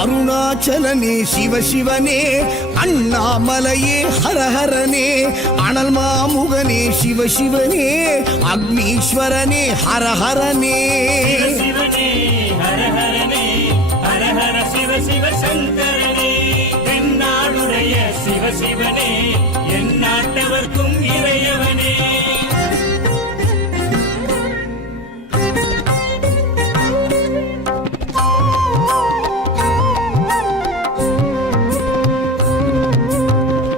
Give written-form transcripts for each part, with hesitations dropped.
அருணாச்சலனே சிவசிவனே, அண்ணாமலையே ஹரஹரனே, அனல் மாமுகனே சிவசிவனே, அக்னீஸ்வரனே ஹரஹரனே. சிவசிவனே ஹரஹரனே, ஹரஹர சிவ சிவ சங்கரனே, தென்னாடுடைய சிவசிவனே, என் நாட்டவர்க்கும் இறையவனே.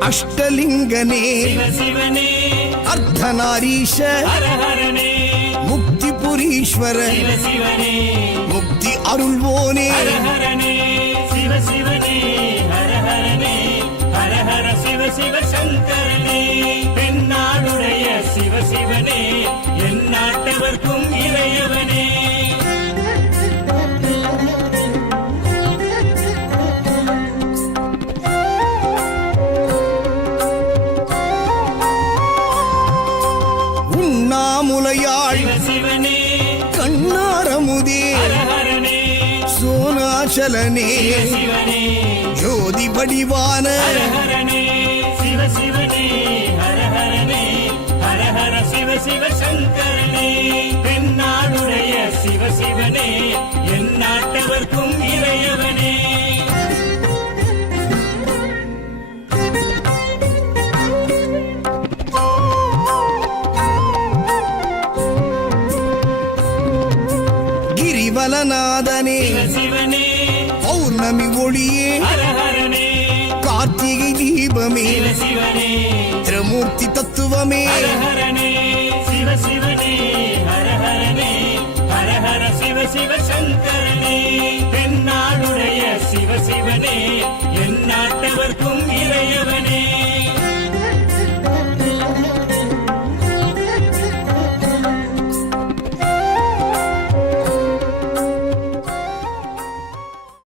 அஷ்டலிங்கனே சிவசிவனே, அர்த்தநாரீஷ ஹரஹரனே, முக்திபுரீஸ்வர சிவசிவனே, முக்தி அருள்வோனே. ஹரஹரனே சிவசிவனே, ஹரஹரனே, ஹரஹர சிவ சிவ சங்கரனே, தென்னாடுடைய சிவசிவனே, என் நாட்டவர்க்கும் இறையவனே. உண்ணாமுலையாள் சிவசிவனே, கண்ணாரமுதே ஹரஹரனே, சோனாச்சலனே சிவசிவனே, ஜோதி வடிவான ஹரஹரனே சிவசிவனே, ஹரஹரனே, ஹரஹர சிவ சிவ சங்கரனே, தென்னாடுடைய சிவசிவனே, என் நாட்டவர்க்கும் இறையவனே. கிரிவலநாதனே சிவசிவனே, பௌர்ணமி ஒளியே ஹரஹரனே, கார்த்திகை தீபமே சிவசிவனே, திரமூர்த்தி தத்துவமே. ஹரஹரனே சிவசிவனே, ஹரஹரனே, ஹரஹர சிவ சிவ சங்கரனே, தென்னாடுடைய சிவசிவனே, என் நாட்டவர்க்கும் இறைய